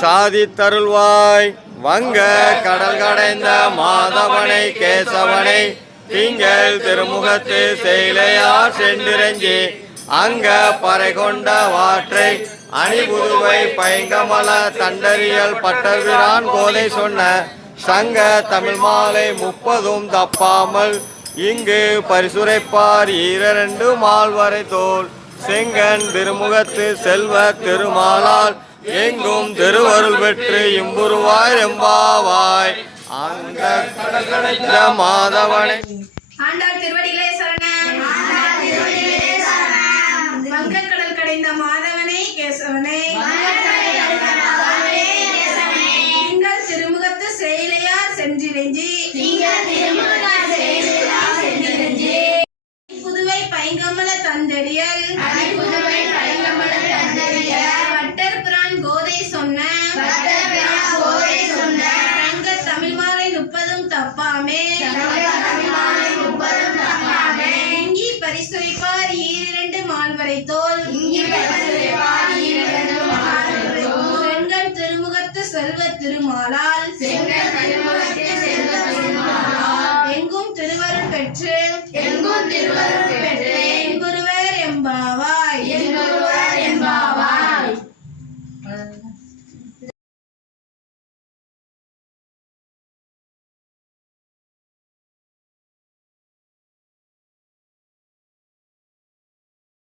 சாதித்தருள்வாய் வங்க கடல் கடைந்த மாதவனை கேசவனை திங்கள் திருமுகத்து செயலையார் சென்றிரஞ்சி அங்க பறை கொண்ட வாற்றை அணிபுதுவை பைங்கமல தண்டறியல் பட்டர்விரான் கோதை சொன்ன சங்க தமிழ் மாலை முப்பதும் தப்பாமல் இங்கு பரிசுரைப்பார் ஈரண்டு மால்வரை தோல் செங்கன் திருமுகத்து செல்வ திருமாலால் எங்கும் திருவருள் பெற்று இம்புருவாய் எம்பாவாய். அங்க கடல் மாதவனை. ஆண்டாள் திருவடிகளே சரணம். வங்கக்கடல் கடைந்த மாதவனே கேசவனே. நீங்கள் திருமுகத்து செயலையார் சென்றிரஞ்சி புதுவை பைங்கமல தந்தரியல் மால்வரை தோல் செங்கன் திருமுகத்து செல்வ திருமாலால். எங்கும் திருவருள் பெற்று